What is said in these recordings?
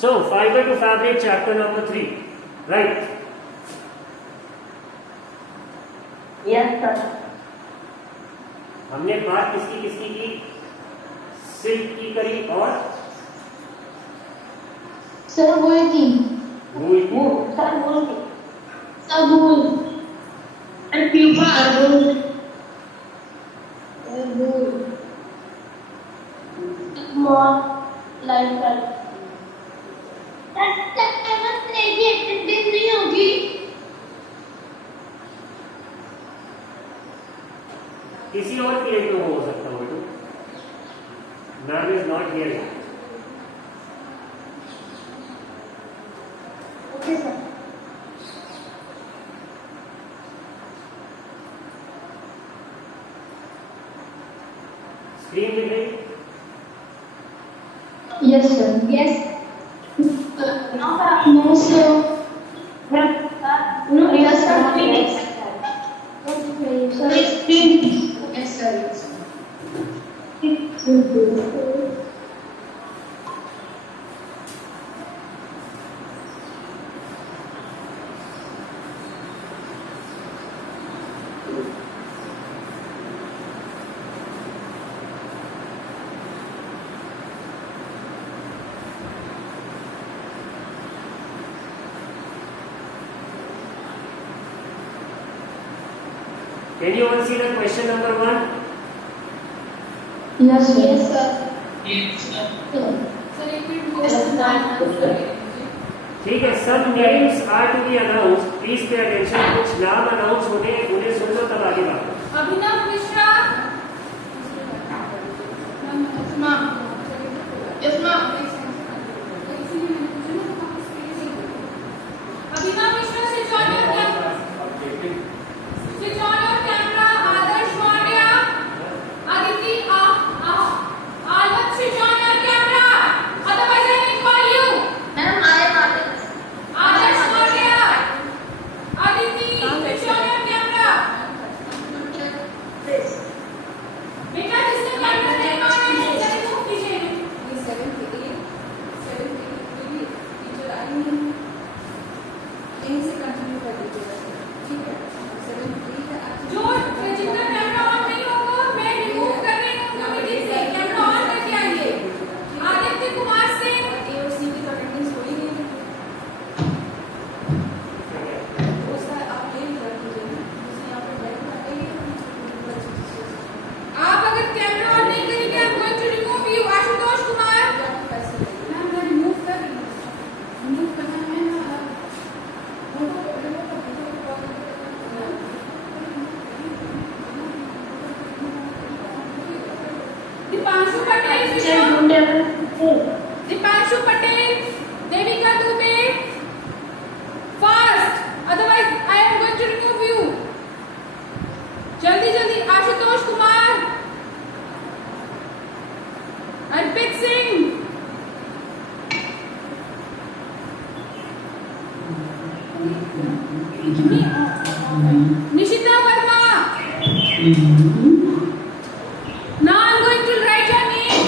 So, fiber to fabric, chapter number 3, right? Yes, sir. हमने बात किसकी किसकी की? सिल्क की करी और सर वूल की। वूल की। सर वूल की। Sir wool. और pupa wool. Wool. Small light colour. Attendance नहीं होगी। किसी और पीरियड में हो सकता हो तो ma'am is not here. Okay sir. Screen दिख रही? Yes, sir. Yes. No, sir. No, yes, sir. Yes, sir. Yes, sir. Can you all see the question number 1? Yes, sir. Yes, sir. ठीक है, सब names are to be announce, please pay attention. कुछ नाम announce होने उन्हें सुन लो तब आगे बात। Abhinav Mishra. Ma'am. Yes ma'am. Abhinav Mishra से join your camera. Switch on your camera. Adarsh Maurya. Aditi, Alvat, switch on your camera. Otherwise, I will call you. Ma'am, I am Adarsh. Adarsh Maurya. Aditi, switch on your camera. बेटा जिसने camera नहीं on है चले तो कीजिए। 7 teacher आई नहीं, यहीं से कंटिन्यू कर दीजिएगा, ठीक है? 7 जो जिनका कैमरा ऑन नहीं होगा मैं रिमूव कर रही हूँ मीटिंग से। कैमरा ऑन करके आइए। आदित्य कुमार सिंह। एओसी की अटेंडेंस हो ही नहीं है। उसका आप क्लेम कर दीजिए ना, जिसने यहाँ पे बैठना है। आप अगर कैमरा ऑन नहीं करेंगे I'm going to remove you. Ashutosh Kumar. Ma'am मैं रिमूव कर रही हूँ। रिमूव करना है ना। Deepanshu Patel. Deepanshu Patel, Devika Dubey, fast, otherwise I am going to remove you. जल्दी जल्दी। आशुतोष कुमार, अर्पित Singh, Nishita Verma. Now I'm going to write your name.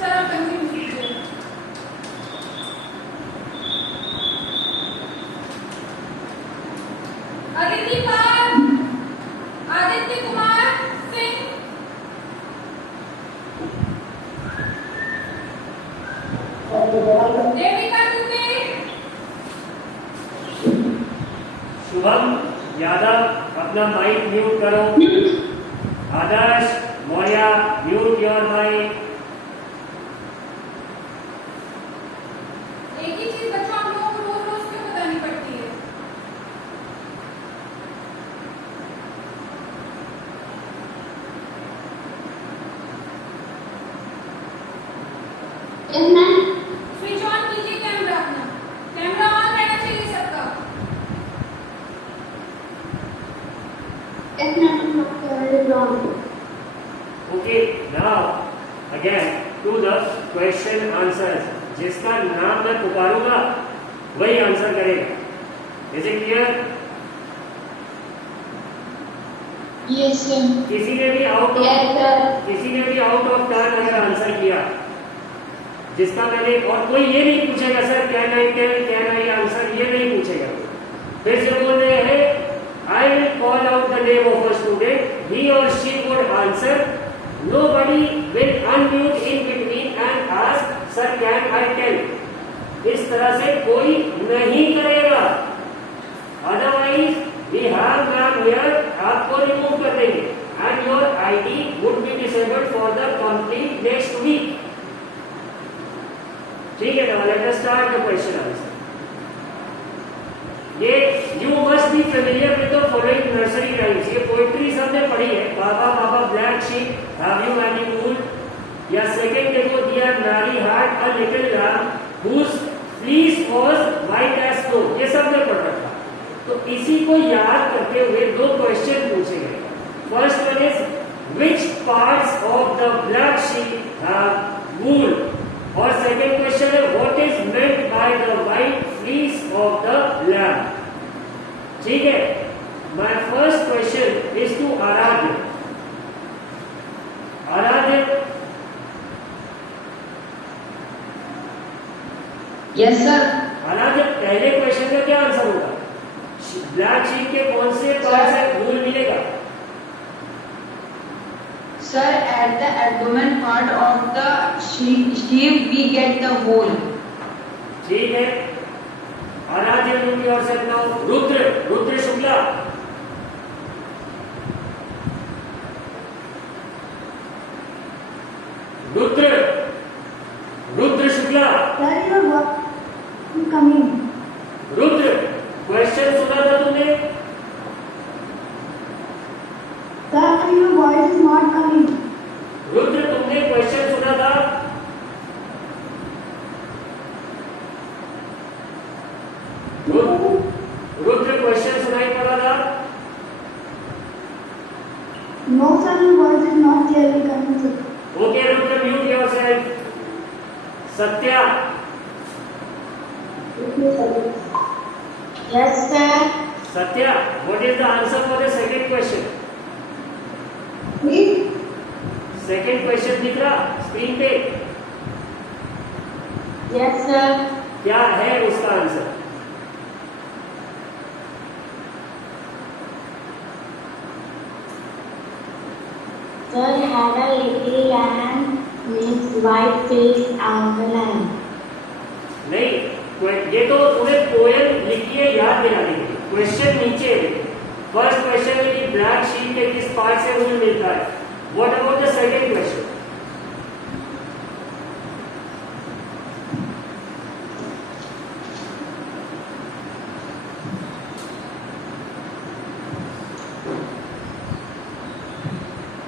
Sir, आप continue कीजिए। अदिति पाल, आदित्य कुमार सिंह, देविका दुबे, शुभम यादव, अपना माइक म्यूट करो। आदर्श मौर्य, म्यूट योर माइक। एक ही चीज बच्चों आप लोगों को रोज रोज क्यों बतानी पड़ती है? स्विच ऑन कीजिए कैमरा अपना। कैमरा ऑन रहना चाहिए सबका। Okay, now again to the question answers. जिसका नाम मैं पुकारूंगा वही आंसर करेगा। Is it clear? Yes, sir. किसी ने भी आउट ऑफ टर्न अगर आंसर किया जिसका मैंने, और कोई ये नहीं पूछेगा sir can I tell, can I answer, ये नहीं पूछेगा। फिर से बोल रहे हैं I will call out the name of a student, he or she would answer, nobody will unmute in between and ask sir can I tell। इस तरह से कोई नहीं करेगा, otherwise we have ma'am here, आपको रिमूव कर देंगे and your ID would be disabled for the complete next week। ठीक है ना, let us start the question answer। ये you must be familiar with the following nursery rhymes। ये poetry सबने पढ़ी है, baa baa black sheep, have you any wool, या second देखो dear Mary had a little lamb whose fleece was white as snow, ये सबने पढ़ रखा। तो इसी को याद करते हुए दो क्वेश्चन पूछे गए। First one is which parts of the black sheep have wool, और सेकंड क्वेश्चन है what is meant by the white fleece of the lamb। ठीक है, my first question is to आराध्य। आराध्य, यस सर। आराध्य पहले क्वेश्चन का क्या आंसर होगा? ब्लैक शीप के कौन से पार्ट से वूल मिलेगा? Sir, at the abdomen part of the sheep we get the wool। ठीक है, आराध्य रूपी और सत्नाओ, रुद्र, रुद्र शुक्ला, रुद्र, रुद्र शुक्ला, रुद्र क्वेश्चन सुना था तुमने? रुद्र तुमने क्वेश्चन सुना था? रुद्र क्वेश्चन सुनाई पड़ा था? No sir, your voice is not clearly coming sir। Okay, Rudra, mute yourself। Satya, Yes sir। Satya, what is the answer for the second question? Please। Second question दिख रहा स्क्रीन पे? Yes sir। क्या है उसका answer? Sir had a little lamb with white face on the lamb। नहीं, ये तो तूने पोएम लिखी है याद दिलाने के लिए। क्वेश्चन नीचे है। फर्स्ट क्वेश्चन है कि ब्लैक शीप के किस पार्ट से वूल मिलता है। What about the second question?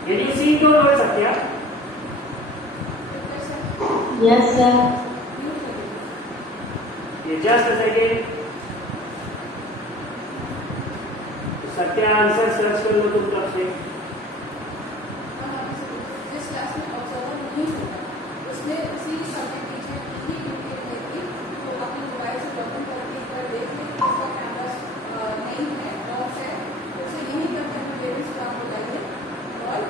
Can you see it or not, Satya? Yes sir। ये just a second। Satya answer search कर लो तुम तब से। जिस क्लास में ऑब्जर्वर नहीं होगा उसमें उसी सब्जेक्ट टीचर की ही ड्यूटी रहेगी, तो अपने मोबाइल से लॉगिन करके एक बार देख लें कि उसका कैमरा नहीं है, ऑफ है, तो उसे यहीं पर अपने पेरेंट्स को आप बुलाइए और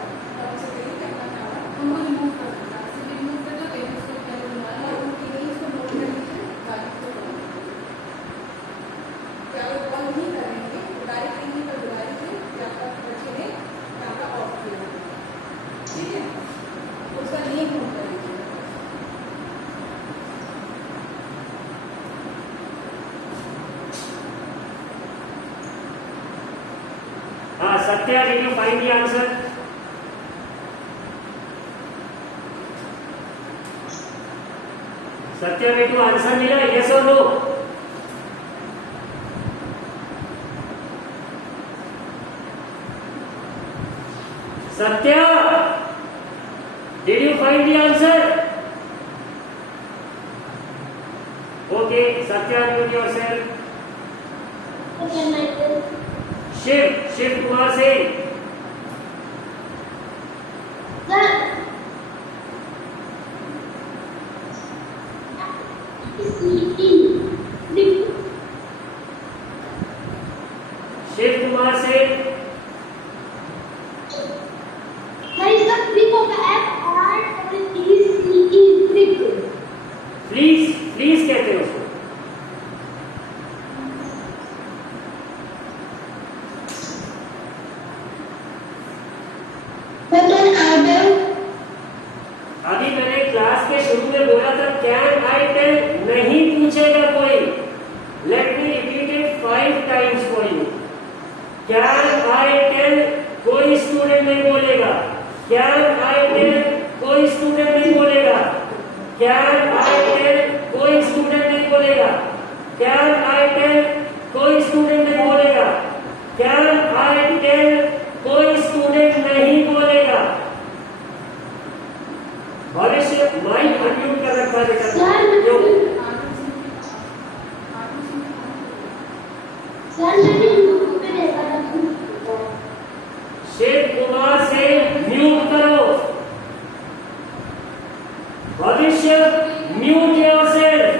उनसे कहिए कि अपना कैमरा हमको रिमूव कर देना। इसे रिमूव कर दो, पेरेंट्स को पहले बुलाना और उनकी नहीं इसको नोट कर लीजिए, गाड़ी को क्या वो कॉल नहीं करेंगे, डायरेक्ट यहीं पर बुला लीजिए कि आपका बच्चे ने कैमरा ऑफ किया, ठीक है, उसका लिंक नोट कर लीजिए। हाँ Satya, did you find the answer? Satya में तू आंसर मिला, yes or no? Satya, did you find the answer? Okay, Satya, mute yourself। Shiv Kumar Singh, Sir। Shiv Kumar Singh, There is a flip of the F R E C E flip। Fleas, fleas कहते हैं उसको। अभी मैंने class के शुरू में बोला था कैन आई टेल नहीं पूछेगा कोई। Let me repeat it 5 times for you. Can I tell कोई स्टूडेंट नहीं बोलेगा। कैन आई टेल कोई स्टूडेंट नहीं बोलेगा। कैन आई टेल कोई स्टूडेंट नहीं बोलेगा। कैन आई टेल कोई स्टूडेंट नहीं बोलेगा। कैन आई टेल कोई स्टूडेंट नहीं बोलेगा। भविष्य माइक अनम्यूट कर रखा है बेटा। क्यों? शिव कुमार से म्यूट करो। भविष्य म्यूट योरसेल्फ।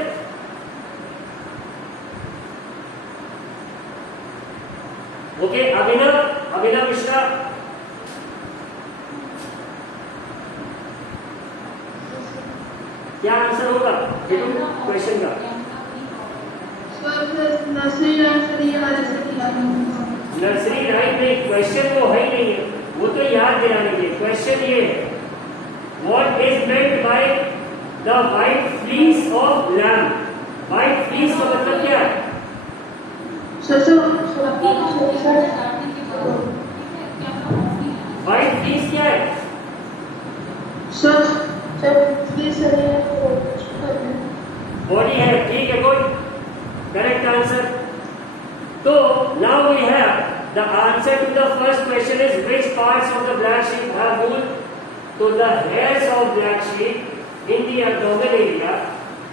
ओके, अभिनव मिश्रा। क्या आंसर होगा क्वेश्चन का? नर्सरी राइट नहीं, क्वेश्चन वो है ही नहीं है, वो तो याद दिलाने के लिए। क्वेश्चन ये है what is meant by the white fleece of lamb. White fleece का मतलब क्या है? व्हाइट फ्लीस क्या है? बॉडी है, ठीक है, गुड, करेक्ट आंसर। तो now we have the answer to the first question is which parts of the black sheep have wool. तो the hairs of black sheep in the abdomen area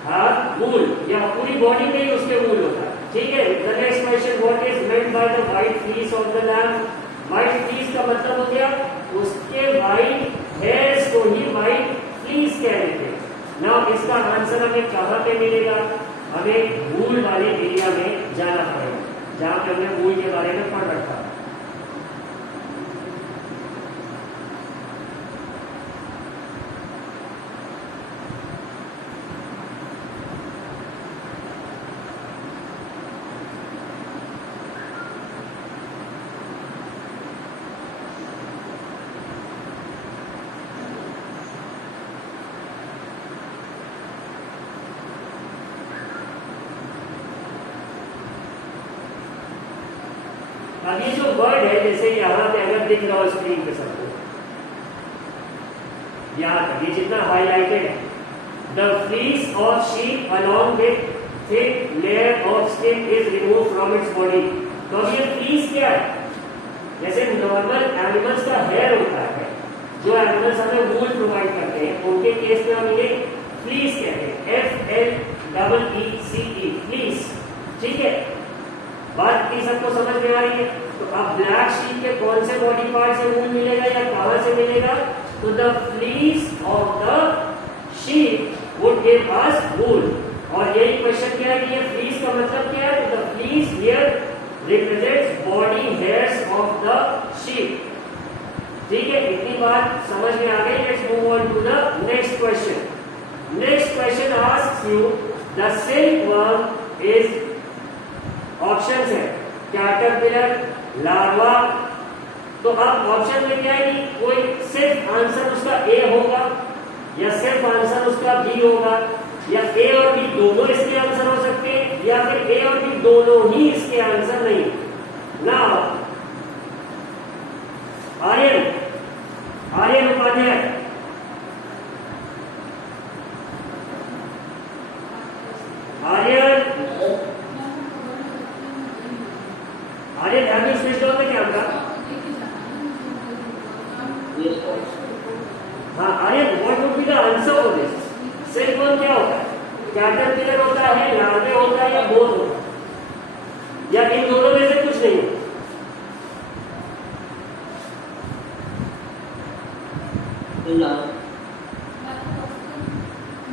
have wool, या पूरी body में ही उसके वूल होता है, ठीक है। The next question what is meant by the white fleece of the lamb. White fleece का मतलब हो गया उसके व्हाइट हेयर्स को ही व्हाइट फ्लीस कह देते हैं। नाउ इसका आंसर हमें कहाँ पे मिलेगा? हमें वूल वाले एरिया में जाना पड़ेगा, जहाँ पे हमने वूल के बारे में पढ़ रखा है। अब ये जो वर्ड है, जैसे यहाँ पे अगर दिख रहा हो स्क्रीन पे सबको, यहाँ तक ये जितना हाईलाइटेड है, the fleece of sheep along with thick layer of skin is remove from its body. तो अब ये फ्लीस क्या है? जैसे नॉर्मल एनिमल्स का हेयर होता है, जो एनिमल्स हमें वूल प्रोवाइड करते हैं, उनके केस में हम इन्हें फ्लीस कहते हैं, FLEECE, फ्लीस, ठीक है। बात की सबको समझ में आ रही है? तो अब ब्लैक शीप के कौन से बॉडी पार्ट से वूल मिलेगा या कहां से मिलेगा? तो the fleece of the sheep would give us wool. और यही क्वेश्चन क्या है कि ये फ्लीस का मतलब क्या है? तो the fleece here represents body hairs of the sheep, ठीक है। इतनी बात समझ में आ गई। Let's move on to the next question. Next question asks you the silkworm is, options है कैटरपिलर, लार्वा। तो अब ऑप्शन में क्या है कि कोई सिर्फ आंसर उसका ए होगा या सिर्फ आंसर उसका बी होगा, या ए और बी दोनों इसके आंसर हो सकते हैं, या फिर ए और बी दोनों ही इसके आंसर नहीं। Now Aryan Upadhyay, Aryan have you switched on the camera? हाँ Aryan, what would be the answer for this? Silkworm क्या होता है? कैटरपिलर होता है, लार्वे होता है, या बोथ होता है, या इन दोनों में से कुछ नहीं होता?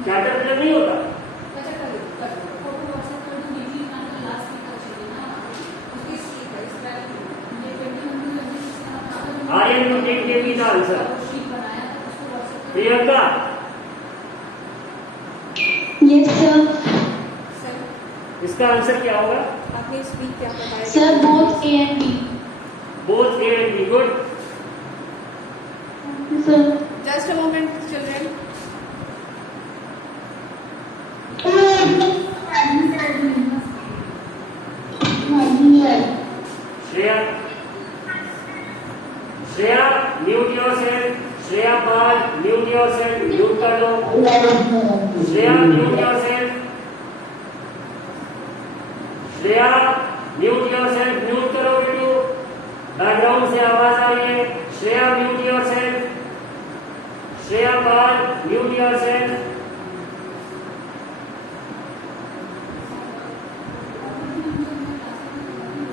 कैटरपिलर नहीं होता? Aryan you take give me the answer. Priyanka? Yes, sir. इसका आंसर क्या होगा? आपने स्पीक क्या बताया? Sir, both A and B. Both A and B. Good. Sir. Just a moment, children. Shreya. Shreya, mute yourself. Shreya Pal, mute yourself. Mute कर दो. Shreya, mute yourself. Shreya, mute yourself. Mute करो बेटू. बैकग्राउंड से आवाज आ रही है. Shreya, mute yourself. Shreya Pal, mute yourself.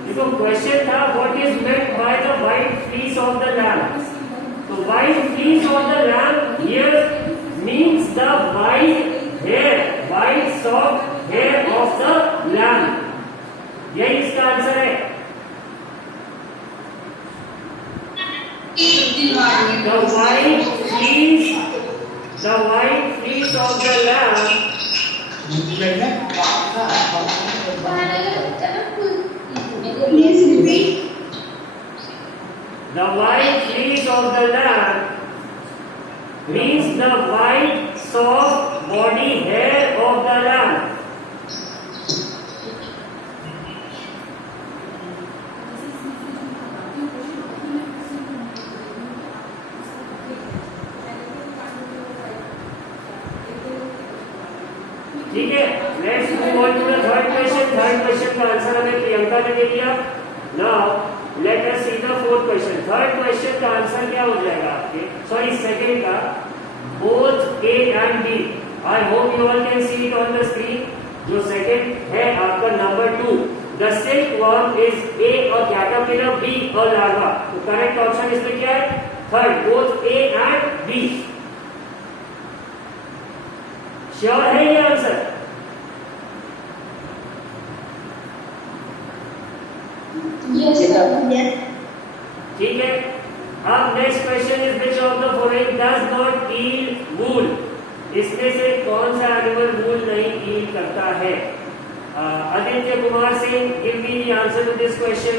देखो क्वेश्चन था what is meant by the white fleece of the lamb. तो white fleece of the lamb here means the white hair, white soft hair of the lamb. यही इसका answer है. The white fleece of the lamb. Please repeat. The white fleece of the lamb means the white soft body hair of the lamb. ठीक है. Let's move on to the third question. Third question का answer हमें प्रियंका ने दे दिया. Now let us see the fourth question. Third question का answer क्या हो जाएगा आपके? सॉरी, सेकंड का both A and B. I hope you all can see it on the screen. जो सेकंड है आपका number 2. The silkworm is A a caterpillar, B a larva. तो करेक्ट ऑप्शन इसमें क्या है? Third, both A and B. Sure है ये answer? Yes, sir. Yes. ठीक है. अब next question is which of the following does not yield wool. इसमें से कौन सा एनिमल वूल नहीं ईल करता है? Aditya Kumar Singh, give me the answer to this question.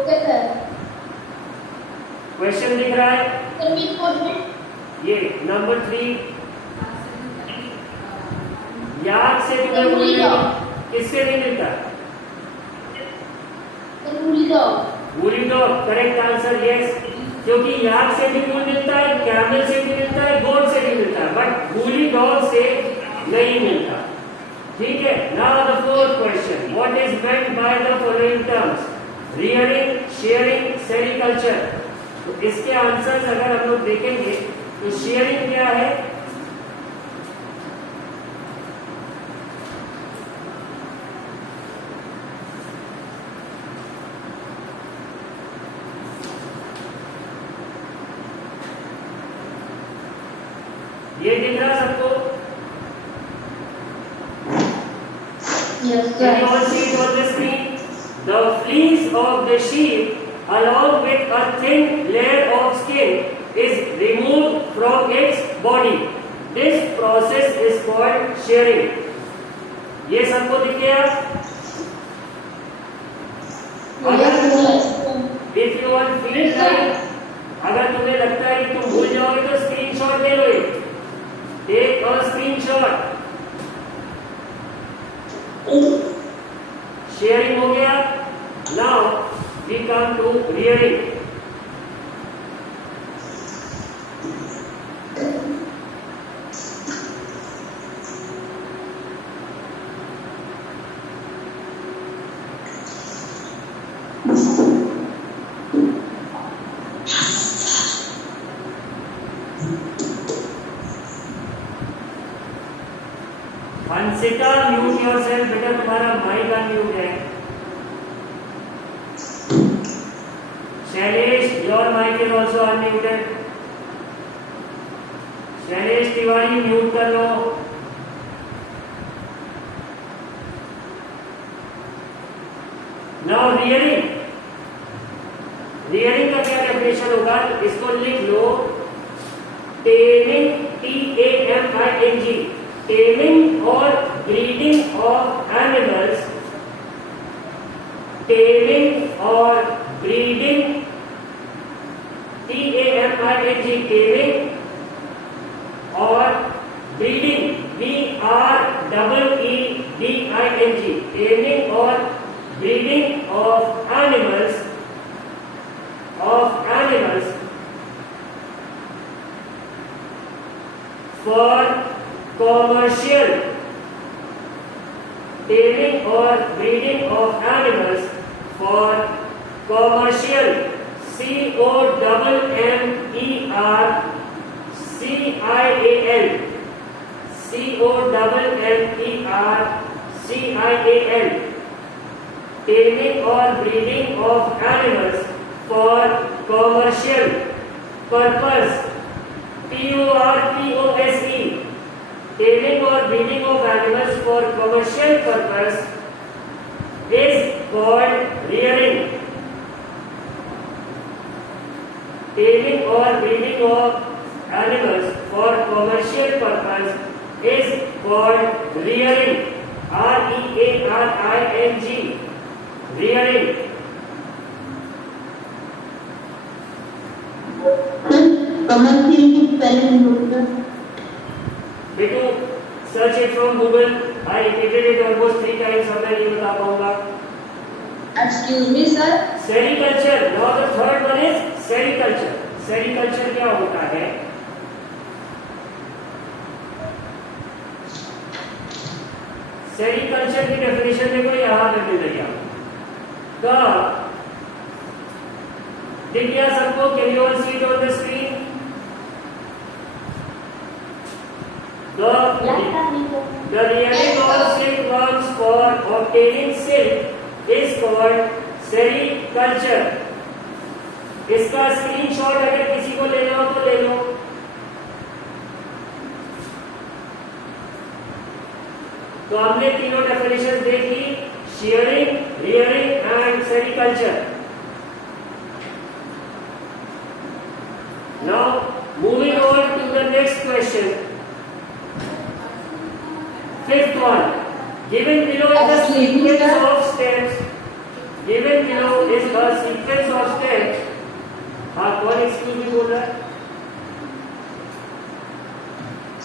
Okay, sir. Question दिख रहा है Sir, which question? ये नंबर 3. याद से तुम्हें वूल किससे नहीं मिलता? Sir, woolly dog. Woolly dog. Correct answer yes. क्योंकि याक से भी वूल मिलता है, कैमल से भी मिलता है, गोट से भी मिलता है, बट वूली डॉग से नहीं मिलता. ठीक है. Now the fourth question. What is meant by the following terms? Rearing, sharing, sericulture. तो इसके आंसर्स अगर हम लोग देखेंगे तो शेयरिंग क्या है? ये दिख रहा सबको? Yes, Can you sir. all see it on the screen? The fleece of the sheep along with a thin layer of skin is removed from its body. This process is called shearing. ये सबको दिख गया? Yes, sir. If you all feel like, अगर तुम्हें लगता है कि तुम भूल जाओगे तो स्क्रीनशॉट ले लो. Take a screenshot. शेयरिंग हो गया. Now we come to rearing. Hansika, mute yourself. बेटा तुम्हारा माइक अनम्यूट है. Shailesh, your mic is also unmuted. Shailesh Tiwari, mute कर लो. Now rearing. रियरिंग का क्या डेफिनेशन होगा? इसको लिख लो. Taming, TAMING. टेमिंग और breeding of animals, taming or breeding, T-A-M-I-N-G, taming or breeding, B-R-E-E-D-I-N-G, taming or breeding of animals for commercial, taming or breeding of animals for commercial, C-O-M-M-E-R-C-I-A-L, C-O-M-M-E-R-C-I-A-L, taming or breeding of animals for commercial purpose, P-O-R-P-O-S-E, taming or breeding of animals for commercial purpose is called rearing. Taming or breeding of animals for commercial purpose is called rearing. R-E-A-R-I-N-G, rearing. commercial की spelling बोलकर बेटू search it from Google. I repeated it almost 3 times. अब मैं नहीं बता पाऊंगा. Excuse me, sir. Sericulture. Now the third one is sericulture. Sericulture क्या होता है? सेरिकल्चर की डेफिनेशन देखो यहां पे मिल रही है. दिख गया सबको? Can you all C it on the screen? The rearing of silkworms for obtaining silk is called sericulture. इसका स्क्रीनशॉट अगर किसी को लेना हो तो ले लो. तो हमने तीनों डेफिनेशन देखी, shearing, rearing and sericulture. Now moving on to the next question. Fifth one. Given below is a sequence of steps. Given below is a sequence of steps. हाँ, कौन excuse me बोल रहा है?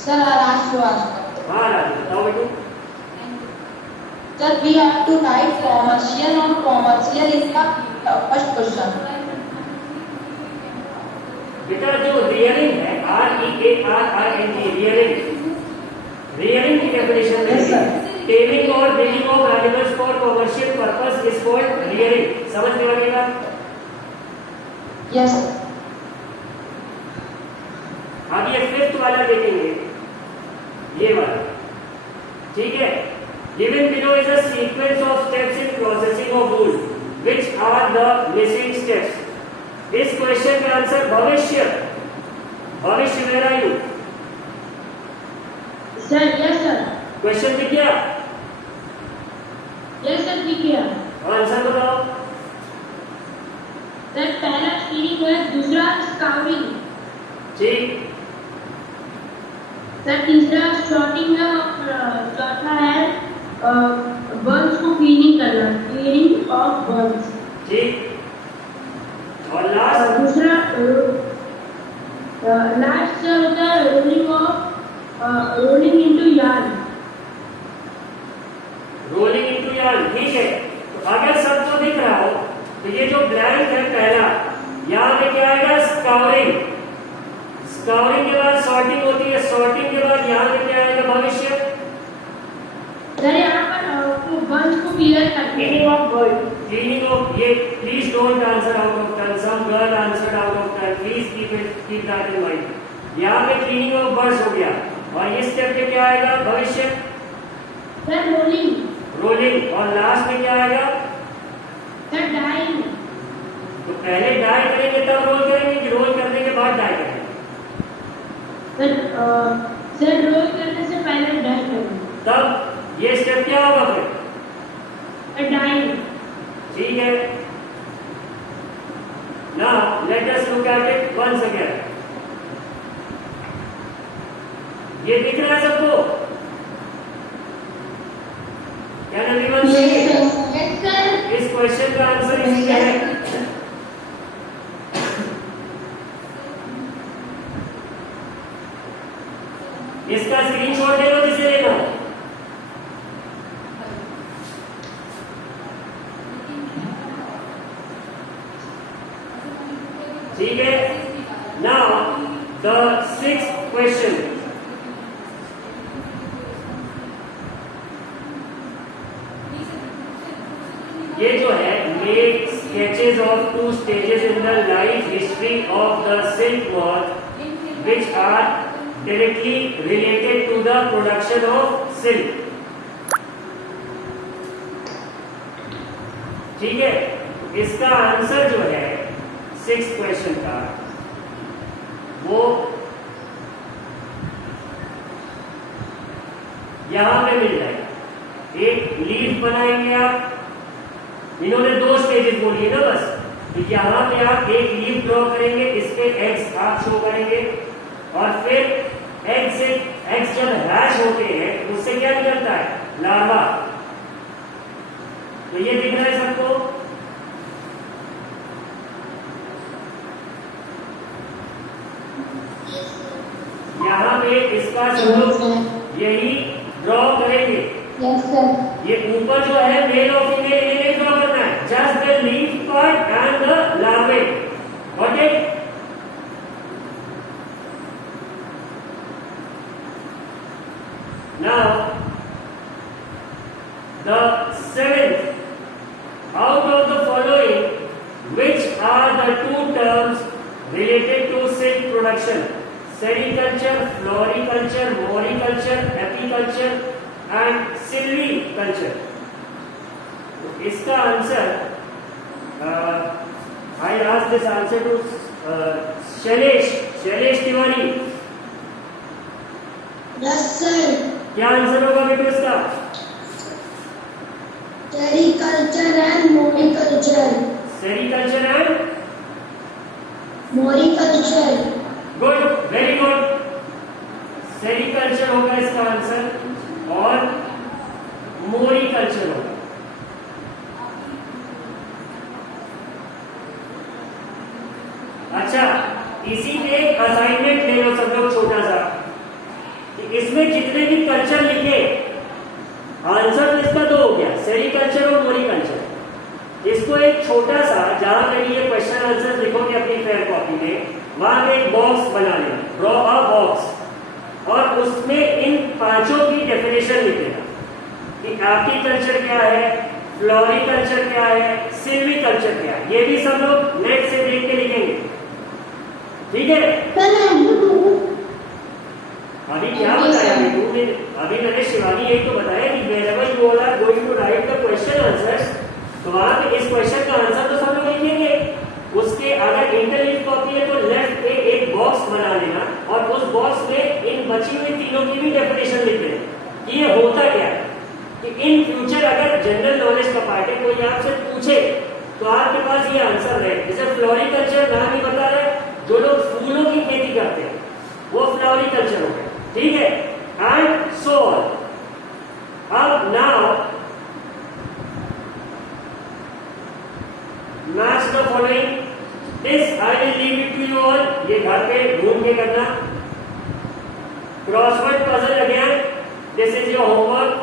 Sir, I'll ask. हाँ राजू, बताओ बेटू. Sir, we have to write commercial and commercial is the first question. बेटा जो रियरिंग है, R-E-A-R-I-N-G, रियरिंग की डेफिनेशन है. टेमिंग और breeding of animals for commercial purpose is called rearing. समझ में आ गया? Yes. अब ये फिफ्थ वाला देखेंगे, ये वाला. ठीक है. Given below is a sequence of steps in processing of wool. Which are the missing steps? इस क्वेश्चन का आंसर भविष्य. भविष्य where are you? Sir, yes sir. Question दिख गया? Yes sir, ठीक है. आंसर बताओ. सर पहला स्टीरिंग है, दूसरा स्काउरिंग. ठीक. सर तीसरा शॉर्टिंग है और चौथा है बर्ड्स को क्लीनिंग करना, क्लीनिंग ऑफ बर्ड्स. ठीक. और लास्ट दूसरा लास्ट सर होता है rolling into yarn. Rolling into yarn. ठीक है. तो अगर सबको दिख रहा हो तो ये जो ब्लैंक है पहला, यहाँ पे क्या आएगा? स्काउरिंग. स्काउरिंग के बाद सॉर्टिंग होती है. सॉर्टिंग के बाद यहाँ पे क्या आएगा? भविष्य. सर यहाँ पर बर्ड्स को क्लियर करते हैं. Cleaning of bird. Cleaning of. ये please don't answer out of turn. Some girl answered out of turn. Please keep that in mind. यहाँ पे क्लीनिंग ऑफ बर्ड्स हो गया. और ये स्टेप पे क्या आएगा? भविष्य. Sir rolling. रोलिंग. और लास्ट में क्या आएगा? Sir dying. तो पहले डाई करेंगे तब रोल करेंगे कि रोल करने के बाद डाई करेंगे? सर रोल करने से पहले डाई करेंगे. तब ये स्टेप क्या होगा फिर? डाइंग. ठीक है. Now let us look at it once again. ये दिख रहा है सबको? ये जो है make sketches of 2 stages in the life history of the silk moth which are directly related to the production of silk. ठीक है, इसका आंसर जो है 6th क्वेश्चन का वो यहां पे मिल जाएगा। एक लीफ बनाएंगे आप, इन्होंने 2 स्टेजेस बोली है ना बस, तो यहाँ पे आप एक लीफ ड्रॉ करेंगे, इस पे एग्स आप शो करेंगे और फिर एग्स जब हैच होते हैं उससे क्या निकलता है? लार्वा। तो ये दिख रहा है सबको? यहाँ पे इसका स्वरूप यही ड्रॉ करेंगे। Yes, sir. ये ऊपर जो है मेल और फीमेल ये नहीं ड्रॉ करना है, just the leaf part and the larvae. Got it? Now the 7th, out of the following which are the 2 terms related to silk production? Sericulture, floriculture, moriculture, apiculture and silviculture. तो इसका answer I asked this answer to Shailesh Tiwari. Yes, sir. क्या answer होगा बेटो इसका? Sericulture and moriculture. Sericulture and Moriculture. Good, very good. Sericulture होगा इसका answer और moriculture होगा। अच्छा, इसी में एक असाइनमेंट ले लो सब लोग छोटा सा, कि इसमें जितने भी कल्चर लिखे आंसर तो इसका 2 हो गया, सेरिकल्चर और मोरिकल्चर। इसको एक छोटा सा, जहां पे ये क्वेश्चन आंसर लिखोगे अपनी फेयर कॉपी में, वहां पे एक बॉक्स बना लेना, ड्रॉ अ बॉक्स, और उसमें इन 5 की डेफिनेशन लिख देना कि एपीकल्चर क्या है, फ्लोरिकल्चर क्या है, सिल्वीकल्चर क्या है। ये भी सब लोग नेट से देख के लिखेंगे, ठीक है? अभी क्या बताया तुमने? अभी मैंने शिवानी यही तो बताया कि whenever you all are going to write the question answers, तो वहां पे इस क्वेश्चन का आंसर तो सब लोग लिखेंगे, उसके अगर इंटरलीफ कॉपी है तो लेफ्ट पे एक बॉक्स बना लेना और उस बॉक्स में इन बची हुई तीनों की भी डेफिनेशन लिख देना कि ये होता क्या है, कि इन फ्यूचर अगर जनरल नॉलेज का पार्ट है कोई आपसे पूछे तो आपके पास ये आंसर है। जैसे फ्लोरिकल्चर नाम ही बता रहे, जो लोग फूलों की खेती करते हैं वो फ्लोरिकल्चर हो गया, ठीक है? And so on. अब now match the following, this I will leave it to you all. ये घर पे ढूंढ के करना। Crossword puzzle again, this is your homework.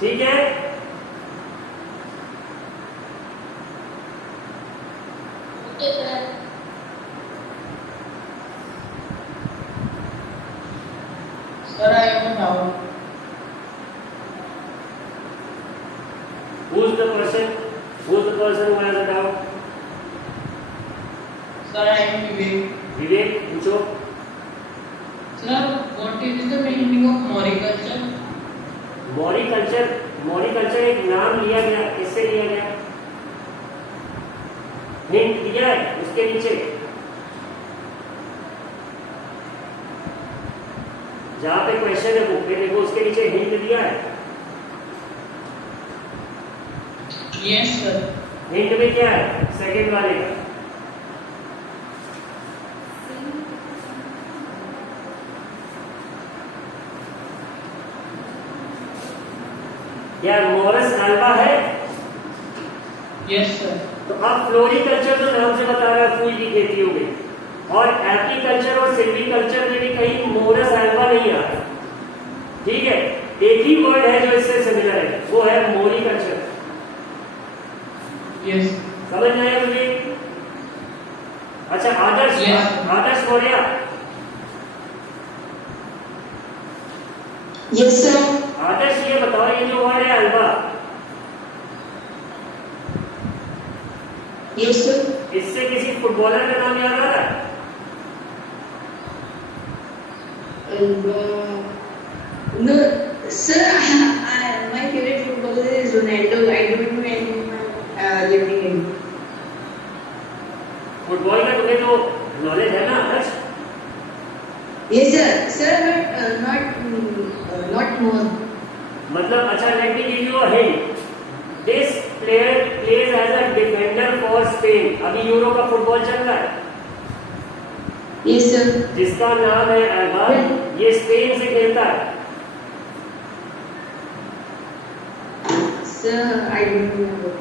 ठीक है? Okay, sir. Sir, I have a doubt. Who's the person? Who's the person who has a doubt? Sir, I am Vivek. विवेक पूछो। Sir, what is the meaning of moriculture? मॉरिकल्चर एक नाम लिया गया, किससे लिया गया? हिंट दिया है उसके नीचे, जहां पे क्वेश्चन है बुक पे देखो, उसके नीचे हिंट दिया है। Yes, sir. हिंट में क्या है सेकंड वाले का? क्या मोरस अल्बा है? Yes, sir. तो अब फ्लोरिकल्चर तो नाम से बता रहा है फूल की खेती हो गई, और एपीकल्चर और सिल्वीकल्चर में भी कहीं मोरस अल्बा नहीं आता, ठीक है? एक ही वर्ड है जो इससे सिमिलर है, वो है मोरिकल्चर। Yes. समझ में आया मुझे? अच्छा, आदर्श Yes. आदर्श मौर्य, Yes, sir. आदर्श ये बताओ, ये जो वर्ड है अल्बा, Yes, sir. इससे किसी फुटबॉलर का नाम याद आ रहा है? No, sir. My favorite footballer is Ronaldo. I don't know any living name. Football का तुम्हें तो नॉलेज है ना आदर्श? Yes, sir. Sir, but not more. मतलब अच्छा, let me give you a hint. This player plays as a defender for Spain. अभी Euro का football चल रहा है, Yes, sir. जिसका नाम है अल्बा, ये स्पेन से खेलता है. Sir, I don't know.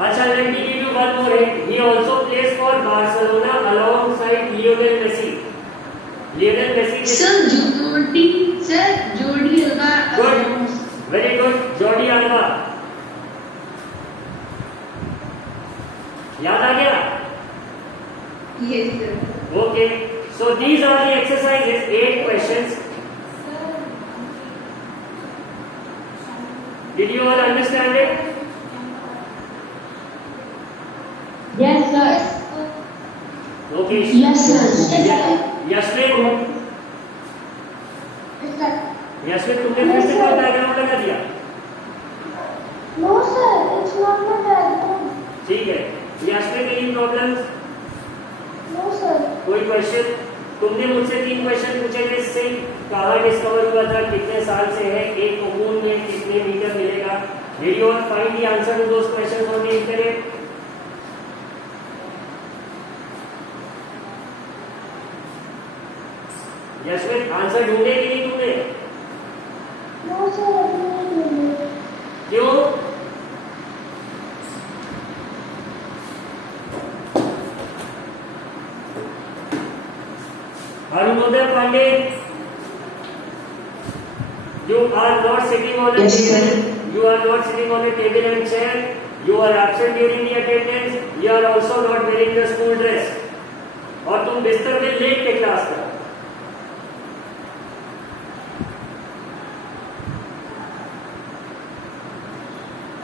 अच्छा, let me give you one more hint. He also plays for Barcelona alongside Lionel Messi. Lionel Messi. Sir, Jordi Alba. Good, very good. Jordi Alba. याद आ गया? Yes, sir. Okay, so these are the exercises, 8 questions. Did you all understand it? Yes, sir. Okay. Yes, sir. Yashwin, Yashwin तुमने फिर से कोई diagram लगा दिया? No, sir. It's not my diagram. ठीक है. Yashwin, any problems? No, sir. कोई क्वेश्चन? तुमने मुझसे 3 क्वेश्चन पूछे थे. इससे कहाँ डिस्कवर हुआ था, कितने साल से है, एक कोकून में कितने मीटर मिलेगा? Did you all find the answer to those questions on the internet? यशविन, आंसर ढूंढे कि नहीं तुमने? No, sir. I don't know. क्यों? Arunodaya Pandey, you are not sitting on a Yes, sir. table. You are not sitting on a table and chair. You are absent during the attendance. You are also not wearing the school dress. और तुम बिस्तर में late के class कर.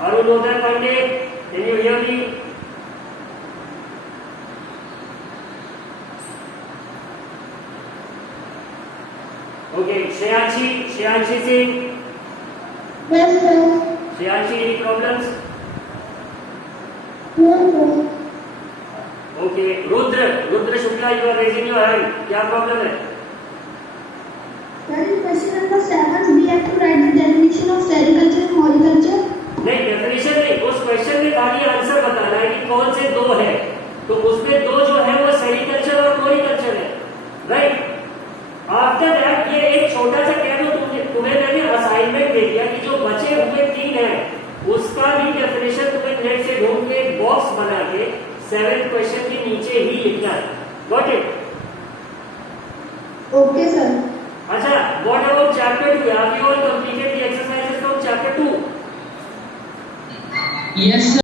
Arunodaya Pandey, can you hear me? Okay, Shreyanshi Singh. Yes, sir. Shreyanshi, any problems? No, sir. Okay, Rudra Shukla, you are raising your hand. क्या problem है? Sir, in question number 7, we have to write the definition of sericulture and horticulture. नहीं, definition नहीं, उस question में खाली answer बताना है कि कौन से दो है. तो उसमें दो जो है वो सेरिकल्चर और फ्लोरिकल्चर है, राइट? आफ्टर दैट ये एक छोटा सा कह दो, तुम्हें मैंने असाइनमेंट दे दिया कि जो बचे हुए 3 है उसका भी डेफिनेशन तुम्हें नेट से ढूंढ के एक बॉक्स बना के 7th क्वेश्चन के नीचे ही लिखना है. Got it? Okay, sir. अच्छा, what about chapter 2? Have you all completed the exercises from chapter 2? Yes, sir.